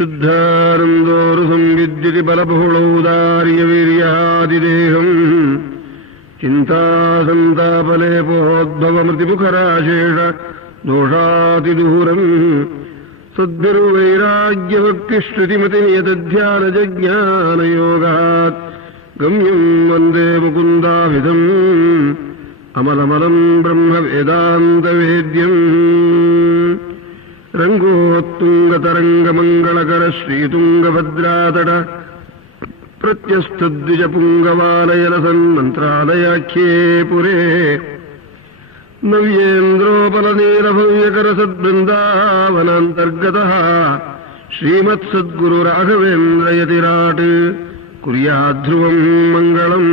ശുദ്ധാനന്ദോർഹം വിദ്യുതി ബലബഹുളോദാര്യ വീര്യാതിദേഹം ചിന്താസന്താപലേപോദ്ഭവമൃതിമുഖരാശേഷ ദോഷാതിദൂരം സദ്ഭിർവൈരാഗ്യഭക്തിശ്രുതിമതിനിയതധ്യാനജ്ഞാനയോഗ ഗമ്യം വന്ദേ മുകുന്ദവിധം. അമലമലം ബ്രഹ്മവേദാന്തവേദ്യം. రంగోత్తుంగతరంగమంగళకర శ్రీతుంగభద్రాతట ప్రత్యస్థద్విజపుంగవాలయల సన్మంత్రాలయాఖ్యే పురే నవ్యేంద్రోపలనీరభవ్యకర సద్బృందావనంతర్గత శ్రీమత్సద్గురురాఘవేంద్రయతిరాట్ కుర్యాధ్రువం మంగళం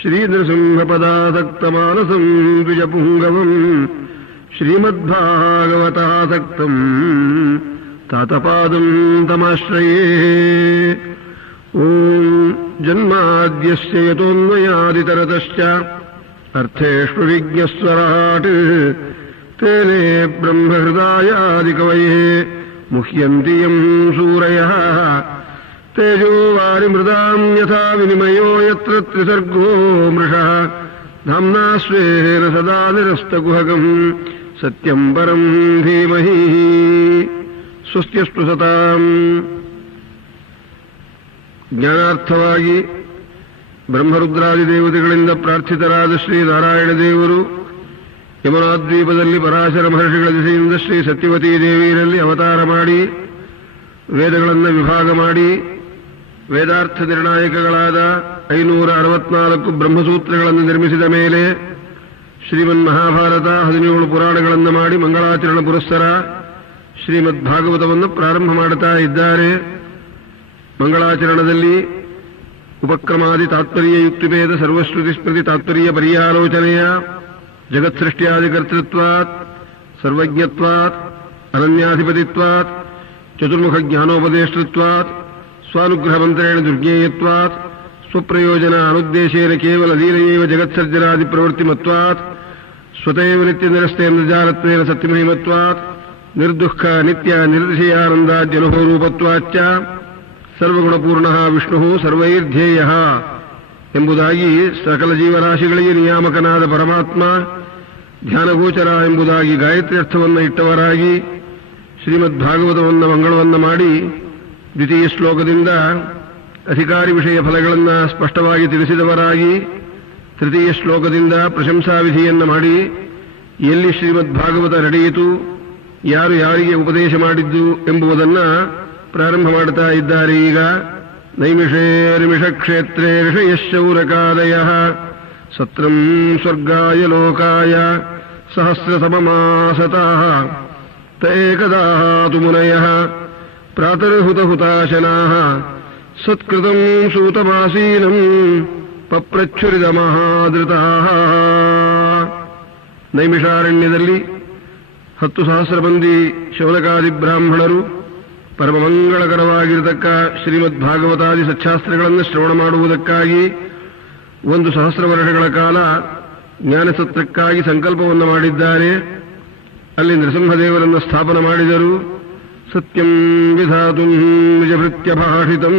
శ్రీనృసింహపదాసక్తమానసం ద్విజపుంగవం ശ്രീമദ്ഭാഗവതാസക്തം തതപാദം തമാശ്രയേ. ഓം ജന്മാദ്യസ്യ യതോന്മയാദിതരതശ്ച അർത്ഥേഷു വിജ്ഞസ്വരാട് തേനെ ബ്രഹ്മഹൃദായാദികവയേ മുഹ്യന്തിയം സൂരയ. തേജോ വാരിമൃതാം വിനിമയോ യത്ര ത്രിസർഗോ മൃഷ. ധാംനാശ്വേന സദാ നിരസ്തഗുഹകം. सत्यम् परम् धीमहि ಸ್ವಸ್ತ್ಯಷ್ಟು ಸತಾಂ ಜ್ಞಾನಾರ್ಥವಾಗಿ ಬ್ರಹ್ಮರುದ್ರಾದಿ ದೇವತೆಗಳಿಂದ ಪ್ರಾರ್ಥಿತರಾದ ಶ್ರೀ ನಾರಾಯಣ ದೇವರು ಯಮುನಾದ್ವೀಪದಲ್ಲಿ ಪರಾಶರ ಮಹರ್ಷಿಗಳ ದಿಸೆಯಿಂದ ಶ್ರೀ ಸತ್ಯವತೀ ದೇವಿಯರಲ್ಲಿ ಅವತಾರ ಮಾಡಿ ವೇದಗಳನ್ನು ವಿಭಾಗ ಮಾಡಿ ವೇದಾರ್ಥ ನಿರ್ಣಾಯಕಗಳಾದ ಐನೂರ ಅರವತ್ನಾಲ್ಕು ಬ್ರಹ್ಮಸೂತ್ರಗಳನ್ನು ನಿರ್ಮಿಸಿದ ಮೇಲೆ ಶ್ರೀಮನ್ ಮಹಾಭಾರತ ಹದಿನೇಳು ಪುರಾಣಗಳನ್ನು ಮಾಡಿ ಮಂಗಳಾಚರಣ ಪುರಸ್ಸರ ಶ್ರೀಮದ್ ಭಾಗವತವನ್ನು ಪ್ರಾರಂಭ ಮಾಡುತ್ತಾ ಇದ್ದಾರೆ. ಮಂಗಳಾಚರಣದಲ್ಲಿ ಉಪಕ್ರಮಾದಿ ತಾತ್ಪರ್ಯ ಯುಕ್ತಿಭೇದ ಸರ್ವಶ್ರುತಿ ಸ್ಮೃತಿ ತಾತ್ಪರ್ಯ ಪರ್ಯಾಲೋಚನೆಯ ಜಗತ್ಸೃಷ್ಟಿಯಾದಿ ಕರ್ತೃತ್ವಾತ್ ಸರ್ವಜ್ಞತ್ವಾತ್, ಅನನ್ಯಾಧಿಪತಿತ್ವಾತ್, ಚತುರ್ಮುಖ ಜ್ಞಾನೋಪದೇಷ್ಟೃತ್ವಾತ್, ಸ್ವಾನುಗ್ರಹ ಮಂತ್ರೇಣ ದುರ್ಜ್ಞೇಯತ್ವಾತ್ ಸ್ವಪ್ರಯೋಜನ ಅನುದ್ದೇಶೇನ ಕೇವಲ ಲೀಲೆಯೇವ ಜಗತ್ಸರ್ಜನಾದಿ ಪ್ರವೃತ್ತಿಮತ್ವಾತ್ ಸ್ವತೈವ ನಿತ್ಯ ನಿರಸ್ತೇಂದ್ರ ಜಾಲತ್ವೇನ ಸತ್ಯಮಹಿಮತ್ವಾತ್ ನಿರ್ದುಃಖ ನಿತ್ಯ ನಿರ್ದಿಶಯಾನಂದಾದ್ಯನುಭವರೂಪತ್ವಾಚ್ಚ ಸರ್ವಗುಣಪೂರ್ಣ ವಿಷ್ಣು ಸರ್ವೈರ್ಧ್ಯೇಯ ಎಂಬುದಾಗಿ ಸಕಲ ಜೀವರಾಶಿಗಳಿಗೆ ನಿಯಾಮಕನಾದ ಪರಮಾತ್ಮ, ಧ್ಯಾನಗೋಚರ ಎಂಬುದಾಗಿ ಗಾಯತ್ರಿ ಅರ್ಥವನ್ನು ಇಟ್ಟವರಾಗಿ ಶ್ರೀಮದ್ ಭಾಗವತವನ್ನು ಮಂಗಳವನ್ನು ಮಾಡಿ ದ್ವಿತೀಯ ಶ್ಲೋಕದಿಂದ ಅಧಿಕಾರಿ ವಿಷಯ ಫಲಗಳನ್ನು ಸ್ಪಷ್ಟವಾಗಿ ತಿಳಿಸಿದವರಾಗಿ ತೃತೀಯ ಶ್ಲೋಕದಿಂದ ಪ್ರಶಂಸಾ ವಿಧಿಯನ್ನು ಮಾಡಿ ಎಲ್ಲಿ ಶ್ರೀಮದ್ ಭಾಗವತ ನಡೆಯಿತು, ಯಾರು ಯಾರಿಗೆ ಉಪದೇಶ ಮಾಡಿದ್ದು ಎಂಬುದನ್ನು ಪ್ರಾರಂಭ ಮಾಡುತ್ತಾ ಇದ್ದಾರೆ ಈಗ. ನೈಮಿಷೇ ನಿಮಿಷ ಕ್ಷೇತ್ರೇ ಋಷಯಶೌರಕಾದಯ ಸತ್ರಂ ಸ್ವರ್ಗಾಯ ಲೋಕಾಯ ಸಹಸ್ರತಮಮಾಸತಃ. ತೇಕದಾ ಮುನಯ ಪ್ರಾತರ್ಹುತಹುತಾಶನಾಃ. ಸತ್ಕೃತಂ ಸೂತಮಾಸೀನಂ ಪಪ್ರಚ್ಛುರಿದ ಮಹಾದೃತ ನೈಮಿಷಾರಣ್ಯದಲ್ಲಿ ಹತ್ತು ಸಹಸ್ರ ಮಂದಿ ಶೌನಕಾದಿ ಬ್ರಾಹ್ಮಣರು ಪರಮಮಂಗಳಕರವಾಗಿರತಕ್ಕ ಶ್ರೀಮದ್ ಭಾಗವತಾದಿ ಸಚ್ಛಾಸ್ತ್ರಗಳನ್ನು ಶ್ರವಣ ಮಾಡುವುದಕ್ಕಾಗಿ ಒಂದು ಸಹಸ್ರ ವರ್ಷಗಳ ಕಾಲ ಜ್ಞಾನಸತ್ರಕ್ಕಾಗಿ ಸಂಕಲ್ಪವನ್ನು ಮಾಡಿದ್ದಾರೆ. ಅಲ್ಲಿ ನೃಸಿಂಹದೇವರನ್ನು ಸ್ಥಾಪನ ಮಾಡಿದರು. ಸತ್ಯಂ ವಿಧಾತು ನಿಜಭೃತ್ಯ ಭಾಷಿತಂ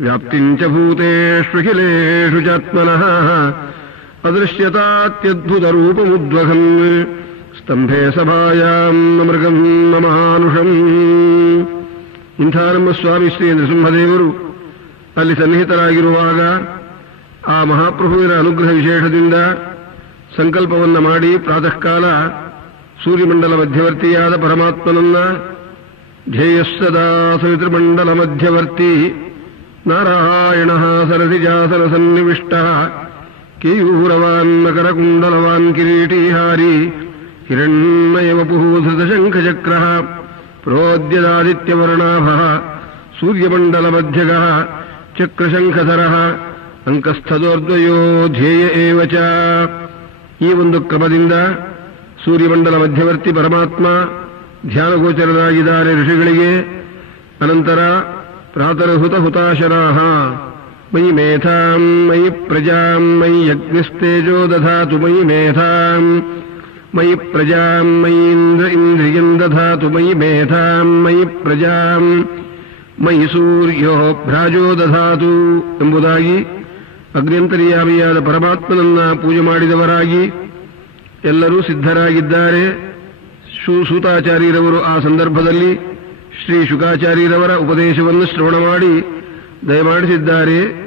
ವ್ಯಾಪ್ತಿಂಚ ಭೂತೇಷ್ವಖಿಲೇಷು ಚಾತ್ಮನಃ ಅದೃಶ್ಯತಾತ್ಯದ್ಭುತ ರೂಪಮುದ್ವಹನ್ ಸ್ತಂಭೆ ಸಭಾಯಾಂ ಮೃಗಂ ನಮಾನುಷಂ ಇಂಥ ನಮ್ಮ ಸ್ವಾಮಿ ಶ್ರೀ ನರಸಿಂಹದೇವರು ಅಲ್ಲಿ ಸನ್ನಿಹಿತರಾಗಿರುವಾಗ ಆ ಮಹಾಪ್ರಭುವಿನ ಅನುಗ್ರಹ ವಿಶೇಷದಿಂದ ಸಂಕಲ್ಪವನ್ನ ಮಾಡಿ ಪ್ರಾತಃ ಕಾಲ ಸೂರ್ಯಮಂಡಲ ಮಧ್ಯವರ್ತಿಯಾದ ಪರಮಾತ್ಮನನ್ನ ಧ್ಯೇಯಸ್ಸದಾ ಸವಿತೃಮಂಡಲ ಮಧ್ಯವರ್ತಿ ನಾರಾಯಣ ಸರಸಿಜಾಸನ ಸನ್ನಿವಿಷ್ಟ ಕೇಯೂರವಾನ್ನಕರಕುಂಡಲವಾನ್ ಕಿರೀಟೀಹಾರಿ ಕಿರೀಟಿಹಾರಿ ಹಿರಣ್ಮಯವಪುಃ सूर्यमण्डलमध्यगः ಪ್ರೋದ್ಯದಾದಿತ್ಯವರ್ಣಾಭಃ ಸೂರ್ಯಮಂಡಲಮಧ್ಯಗಃ ಚಕ್ರಶಂಖಧರಃ ಅಂಕಸ್ಥದೋರ್ದ್ವಯೋ ಧ್ಯೇಯ ಏವ ಚ ಈ ಒಂದು ಕ್ರಮದಿಂದ ಸೂರ್ಯಮಂಡಲ ಮಧ್ಯವರ್ತಿ ಪರಮಾತ್ಮ ಧ್ಯಾನಗೋಚರರಾಗಿದ್ದಾರೆ ಋಷಿಗಳಿಗೆ. ಅನಂತರ ಪ್ರಾತರಹುತ ಹುತಾಶರಾಹ ಮಯಿ ಮೇಥಾಂ ಮಯಿ ಪ್ರಜಾಂ ಮೈ ಯಜ್ಞಸ್ತೇಜೋ ದಧಾತು, ಮಯಿ ಮೇಧಾಂ, ಮಯಿ ಪ್ರಜಾಂ, ಮಯಿ ಇಂದ್ರ ಇಂದ್ರಿಯಂ ದಧಾತು ಮೈ ಮೇಧಾಂ, ಮಯಿ ಪ್ರಜಾಂ, ಮಯಿ ಸೂರ್ಯೋ ಭ್ರಾಜೋ ದಧಾತು ಎಂಬುದಾಗಿ ಅಗ್ನಿಯಂತರ್ಯಾಮಿಯಾದ ಪರಮಾತ್ಮನನ್ನ ಪೂಜೆ ಮಾಡಿದವರಾಗಿ ಎಲ್ಲರೂ ಸಿದ್ಧರಾಗಿದ್ದಾರೆ. ಸೂತಾಚಾರ್ಯರವರು ಆ ಸಂದರ್ಭದಲ್ಲಿ ಶ್ರೀ ಶುಕಾಚಾರ್ಯರವರ ಉಪದೇಶವನ್ನು ಶ್ರವಣ ಮಾಡಿ ದಯಮಾಡಿಸಿದ್ದಾರೆ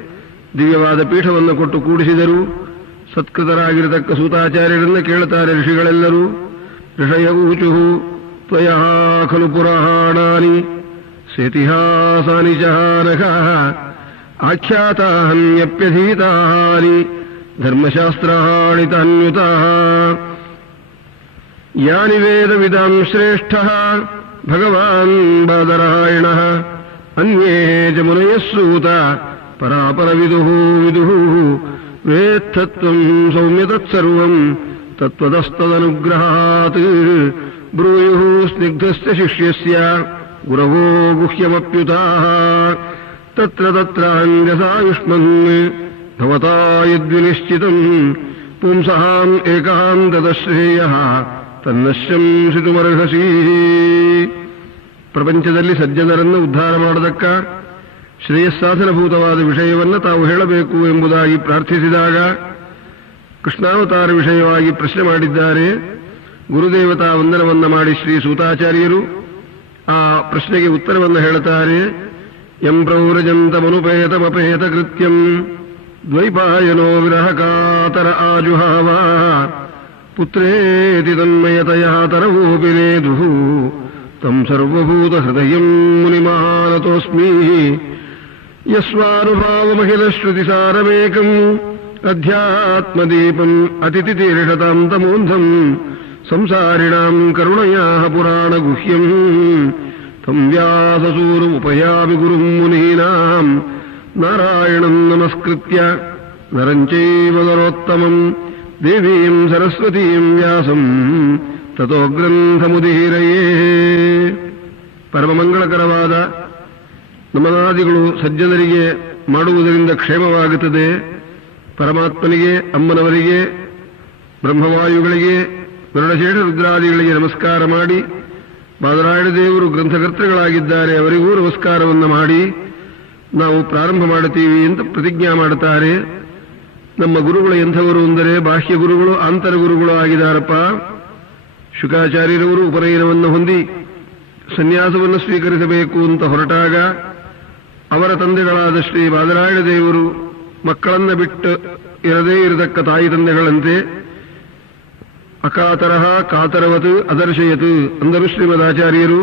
ದಿವ್ಯವಾದ ಪೀಠವನ್ನು ಕೊಟ್ಟು ಕೂಡಿಸಿದರು. ಸತ್ಕೃತರಾಗಿರತಕ್ಕ ಸೂತಾಚಾರ್ಯರನ್ನು ಕೇಳುತ್ತಾರೆ ಋಷಿಗಳೆಲ್ಲರೂ. ಋಷಯ ಊಚು ತ್ವಯ ಖಲು ಪುರಾಣಾನಿ ಸೇತಿಹಾಸಾನಿ ಚಹಾನಘ ಆಖ್ಯಾತಾಹನ್ಯಪ್ಯಧೀತಾನಿ यानि वेदविदम् श्रेष्ठः, भगवान् बादरायणः। अन्ये च मुनयः सूत, परापरविदुः, विदुः। वेत्थत्वम् सौम्य तत्सर्वम् तत्त्वदस्तदनुग्रहात्। ब्रूयुः स्निग्धस्य शिष्यस्य, गुरवो गुह्यमप्युताः। तत्र तत्राञ्जसायुष्मन् भवता यद्विनिश्चितम्, पुंसहाम् एकहाम् ददश्रेयः। ಏಕಾಂತದಶ್ರೇಯಃ ತನ್ನಶಂಸಿತುಮರ್ಹಸಿ ಪ್ರಪಂಚದಲ್ಲಿ ಸಜ್ಜನರನ್ನು ಉದ್ಧಾರ ಮಾಡದಕ್ಕ ಶ್ರೇಯಸ್ಸಾಸನಭೂತವಾದ ವಿಷಯವನ್ನು ತಾವು ಹೇಳಬೇಕು ಎಂಬುದಾಗಿ ಪ್ರಾರ್ಥಿಸಿದಾಗ ಕೃಷ್ಣಾವತಾರ ವಿಷಯವಾಗಿ ಪ್ರಶ್ನೆ ಮಾಡಿದ್ದಾರೆ. ಗುರುದೇವತಾ ವಂದನವನ್ನು ಮಾಡಿ ಶ್ರೀ ಸೂತಾಚಾರ್ಯರು ಆ ಪ್ರಶ್ನೆಗೆ ಉತ್ತರವನ್ನು ಹೇಳುತ್ತಾರೆ. ಎಂ ಪ್ರೌರಜಂತಮನುಪೇತಮಪೇತ ಕೃತ್ಯಂ ದ್ವೈಪಾಯನೋ ವಿರಹ ಕಾತರ ಆಜುಹಾವ. പുത്രേതി തന്മയതയാ തം സർവഭൂതഹൃദയം മുനിമാനതോസ്മി. യസ്വാനുഭാവമഖിലശ്രുതിസാരമേകം അധ്യാത്മദീപം അതിഥിതീർഷതാന്തമൂന്ധം സംസാരിണം കരുണയാ പുരാണഗുഹ്യം. തം വ്യാസസൂരമുപയാമി ഗുരു മുനീനാം. നാരായണം നമസ്കൃത്യ. നരഞ്ചൈവ നരോത്തമം. ದೇವೀಂ ಸರಸ್ವತೀಂ ವ್ಯಾಸಂ ತಥೋ ಗ್ರಂಥಮುದೀರಯೇ. ಪರಮಮಂಗಳಕರವಾದ ನಮನಾದಿಗಳು ಸಜ್ಜನರಿಗೆ ಮಾಡುವುದರಿಂದ ಕ್ಷೇಮವಾಗುತ್ತದೆ. ಪರಮಾತ್ಮನಿಗೆ, ಅಮ್ಮನವರಿಗೆ, ಬ್ರಹ್ಮವಾಯುಗಳಿಗೆ ಗರುಡಶೇಷ ರುದ್ರಾದಿಗಳಿಗೆ ನಮಸ್ಕಾರ ಮಾಡಿ, ಬಾದರಾಯಣ ದೇವರು ಗ್ರಂಥಕರ್ತೃಗಳಾಗಿದ್ದಾರೆ ಅವರಿಗೂ ನಮಸ್ಕಾರವನ್ನು ಮಾಡಿ, ನಾವು ಪ್ರಾರಂಭ ಮಾಡುತ್ತೀವಿ ಅಂತ ಪ್ರತಿಜ್ಞಾ ಮಾಡುತ್ತಾರೆ. ನಮ್ಮ ಗುರುಗಳು ಎಂಥವರು ಅಂದರೆ ಬಾಹ್ಯ ಗುರುಗಳು, ಆಂತರ ಗುರುಗಳು ಆಗಿದಾರಪ್ಪ ಶುಕಾಚಾರ್ಯರವರು ಉಪನಯನವನ್ನು ಹೊಂದಿ ಸನ್ಯಾಸವನ್ನು ಸ್ವೀಕರಿಸಬೇಕು ಅಂತ ಹೊರಟಾಗ ಅವರ ತಂದೆಗಳಾದ ಶ್ರೀ ಬಾದರಾಯಣ ದೇವರು ಮಕ್ಕಳನ್ನ ಬಿಟ್ಟು ಇರದೇ ಇರತಕ್ಕ ತಾಯಿ ತಂದೆಗಳಂತೆ, ಅಕಾತರಹ ಕಾತರವತ್ ಅದರ್ಶಯತು ಅಂದರು ಶ್ರೀಮದಾಚಾರ್ಯರು.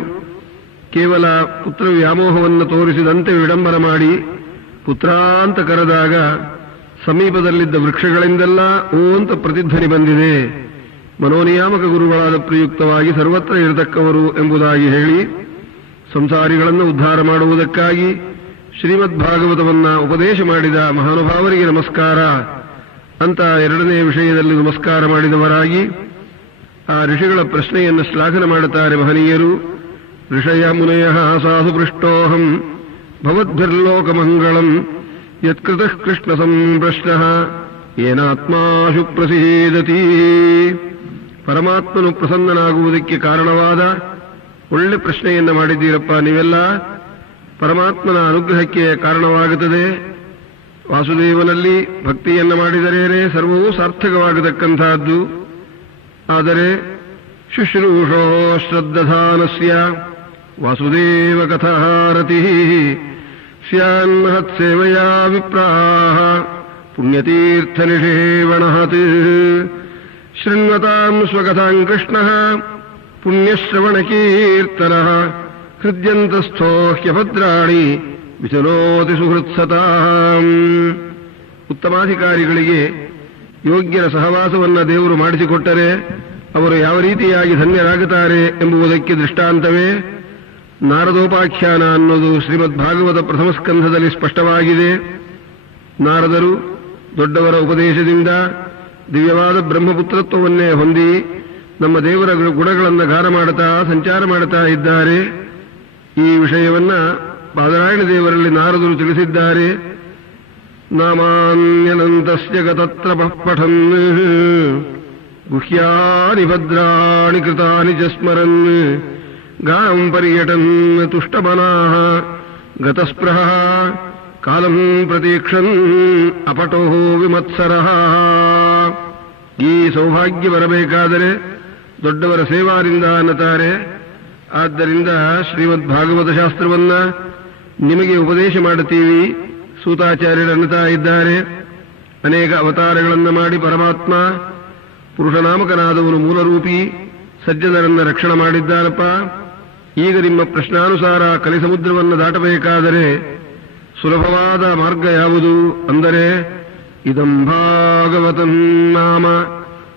ಕೇವಲ ಪುತ್ರ ವ್ಯಾಮೋಹವನ್ನು ತೋರಿಸಿದಂತೆ ವಿಡಂಬನ ಮಾಡಿ ಪುತ್ರಾಂತ ಕರೆದಾಗ ಸಮೀಪದಲ್ಲಿದ್ದ ವೃಕ್ಷಗಳಿಂದೆಲ್ಲ ಓ ಅಂತ ಪ್ರತಿಧ್ವನಿ ಬಂದಿದೆ. ಮನೋನಿಯಾಮಕ ಗುರುಗಳಾದ ಪ್ರಯುಕ್ತವಾಗಿ ಸರ್ವತ್ರ ಇರತಕ್ಕವರು ಎಂಬುದಾಗಿ ಹೇಳಿ ಸಂಸಾರಿಗಳನ್ನು ಉದ್ಧಾರ ಮಾಡುವುದಕ್ಕಾಗಿ ಶ್ರೀಮದ್ ಭಾಗವತವನ್ನ ಉಪದೇಶ ಮಾಡಿದ ಮಹಾನುಭಾವರಿಗೆ ನಮಸ್ಕಾರ. ಅಂತ ಎರಡನೇ ವಿಷಯದಲ್ಲಿ ನಮಸ್ಕಾರ ಮಾಡಿದವರಾಗಿ ಆ ಋಷಿಗಳ ಪ್ರಶ್ನೆಯನ್ನು ಶ್ಲಾಘನ ಮಾಡುತ್ತಾರೆ ಮಹನೀಯರು. ಋಷಯ ಮುನಯ ಸಾಧು ಪೃಷ್ಟೋಹಂ ಭವದ್ಭಿರ್ಲೋಕಮಂಗಳಂ ಕೃಷ್ಣ ಸಂಪ್ರಶ್ನ ಏನಾತ್ಮಾಶು ಪ್ರಸಿದತಿ ಪರಮಾತ್ಮನು ಪ್ರಸನ್ನನಾಗುವುದಕ್ಕೆ ಕಾರಣವಾದ ಒಳ್ಳೆ ಪ್ರಶ್ನೆಯನ್ನ ಮಾಡಿದ್ದೀರಪ್ಪ ನೀವೆಲ್ಲ. ಪರಮಾತ್ಮನ ಅನುಗ್ರಹಕ್ಕೆ ಕಾರಣವಾಗುತ್ತದೆ. ವಾಸುದೇವನಲ್ಲಿ ಭಕ್ತಿಯನ್ನ ಮಾಡಿದರೇನೆ ಸರ್ವವೂ ಸಾರ್ಥಕವಾಗತಕ್ಕಂಥದ್ದು. ಆದರೆ ಶುಶ್ರೂಷೋ ಶ್ರದ್ಧಾನಸ್ಯ ವಾಸುದೇವ ಕಥಾರತಿ. ಸ್ಯಾನ್ಮಹತ್ विप्राः ವಿಪ್ರಾಹ ಪುಣ್ಯತೀರ್ಥ ನಿಷೇವಣಹತ್ कृष्णः, पुण्यश्रवणकीर्तनः ಹೃದ್ಯಂತಸ್ಥೋ ಹ್ಯಭದ್ರಾಣಿ ವಿಚಲೋತಿ ಸುಹೃತ್ಸತಾಂ ಉತ್ತಮಾಧಿಕಾರಿಗಳಿಗೆ ಯೋಗ್ಯರ ಸಹವಾಸವನ್ನ ದೇವರು ಮಾಡಿಸಿಕೊಟ್ಟರೆ, ಅವರು ಯಾವ ರೀತಿಯಾಗಿ ಧನ್ಯರಾಗುತ್ತಾರೆ ಎಂಬುದಕ್ಕೆ ದೃಷ್ಟಾಂತವೇ ನಾರದೋಪಾಖ್ಯಾನ ಅನ್ನೋದು ಶ್ರೀಮದ್ ಭಾಗವತ ಪ್ರಥಮ ಸ್ಕಂಧದಲ್ಲಿ ಸ್ಪಷ್ಟವಾಗಿದೆ. ನಾರದರು ದೊಡ್ಡವರ ಉಪದೇಶದಿಂದ ದಿವ್ಯವಾದ ಬ್ರಹ್ಮಪುತ್ರತ್ವವನ್ನೇ ಹೊಂದಿ ನಮ್ಮ ದೇವರ ಗುಣಗಳನ್ನು ಗಾರ ಮಾಡುತ್ತಾ, ಸಂಚಾರ ಮಾಡುತ್ತಾ ಇದ್ದಾರೆ. ಈ ವಿಷಯವನ್ನ ಬಾದರಾಯಣ ದೇವರಲ್ಲಿ ನಾರದರು ತಿಳಿಸಿದ್ದಾರೆ. ನಾಮಾನ್ಯನಂತಸ್ಯ ಗತತ್ರ ಪಠನ್. ಗುಹ್ಯಾನಿ ಭದ್ರಾಣಿ ಕೃತಾನಿ ಚ ಸ್ಮರನ್. गाम् पर्यटन् तुष्टमनाः गतस्पृहः ಕಾಲಂ ಪ್ರತೀಕ್ಷನ್ ಅಪಟೋ ವಿಮತ್ಸರ ಈ ಸೌಭಾಗ್ಯ ಬರಬೇಕಾದರೆ ದೊಡ್ಡವರ ಸೇವಾರಿಂದ ಅನ್ನತಾರೆ ಆದ್ದರಿಂದ ಶ್ರೀಮದ್ ಭಾಗವತ ಶಾಸ್ತ್ರವನ್ನ ನಿಮಗೆ ಉಪದೇಶ ಮಾಡುತ್ತೀವಿ ಸೂತಾಚಾರ್ಯರು ಅನ್ನುತ್ತಾ ಇದ್ದಾರೆ ಅನೇಕ ಅವತಾರಗಳನ್ನು ಮಾಡಿ ಪರಮಾತ್ಮ ಪುರುಷನಾಮಕನಾದವನು ಮೂಲರೂಪಿ ಸಜ್ಜನರನ್ನ ರಕ್ಷಣೆ ಮಾಡಿದ್ದಾನಪ್ಪ ಈಗ ನಿಮ್ಮ ಪ್ರಶ್ನಾನುಸಾರ ಕಲಿಸಮುದ್ರವನ್ನು ದಾಟಬೇಕಾದರೆ ಸುಲಭವಾದ ಮಾರ್ಗ ಯಾವುದು ಅಂದರೆ ಇದಂ ಭಾಗವತಂ ನಾಮ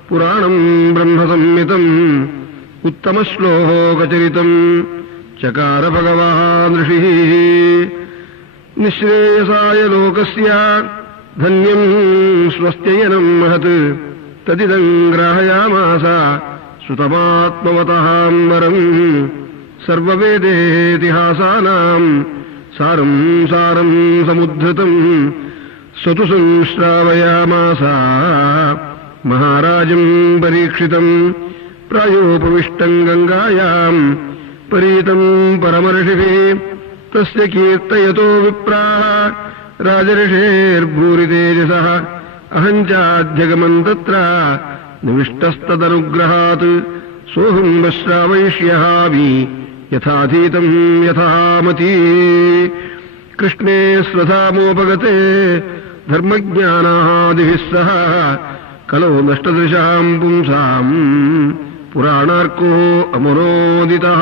ಪುರಾಣಂ ಬ್ರಹ್ಮ ಸಂಹಿತಂ ಉತ್ತಮ ಶ್ಲೋಕಚರಿತಂ ಚಕಾರ ಭಗವಾನ್ ಋಷಿ ನಿಶ್ರೇಯಸಾಯ ಲೋಕಸ್ಯ ಧನ್ಯಂ ಸ್ವಸ್ಥಯನಂ ಮಹತ್ ತದಿದಂ ಗ್ರಾಹಯಾಮಾಸ ಸುತಮಾತ್ಮವತಃ ವರಂ सर्ववेदेतिहासानाम् सारम् सारम् समुद्धृतम् स तु संश्रावयामास महाराजम् परीक्षितम् प्रायोपविष्टम् गङ्गायाम् परीतम् परमर्षिभिः तस्य कीर्तयतो विप्राः राजऋषेर्भूरितेजसः। अहम् चाध्यगमम् तत्र निविष्टस्तदनुग्रहात्। सोऽहम् वश्रावयिष्यहामि। यथातीतम् यथा कृष्णे स्वधामोपगते धर्मज्ञानादिभिः सह कलौ नष्टदृशाम् पुंसाम् पुराणार्को अमरोदितः।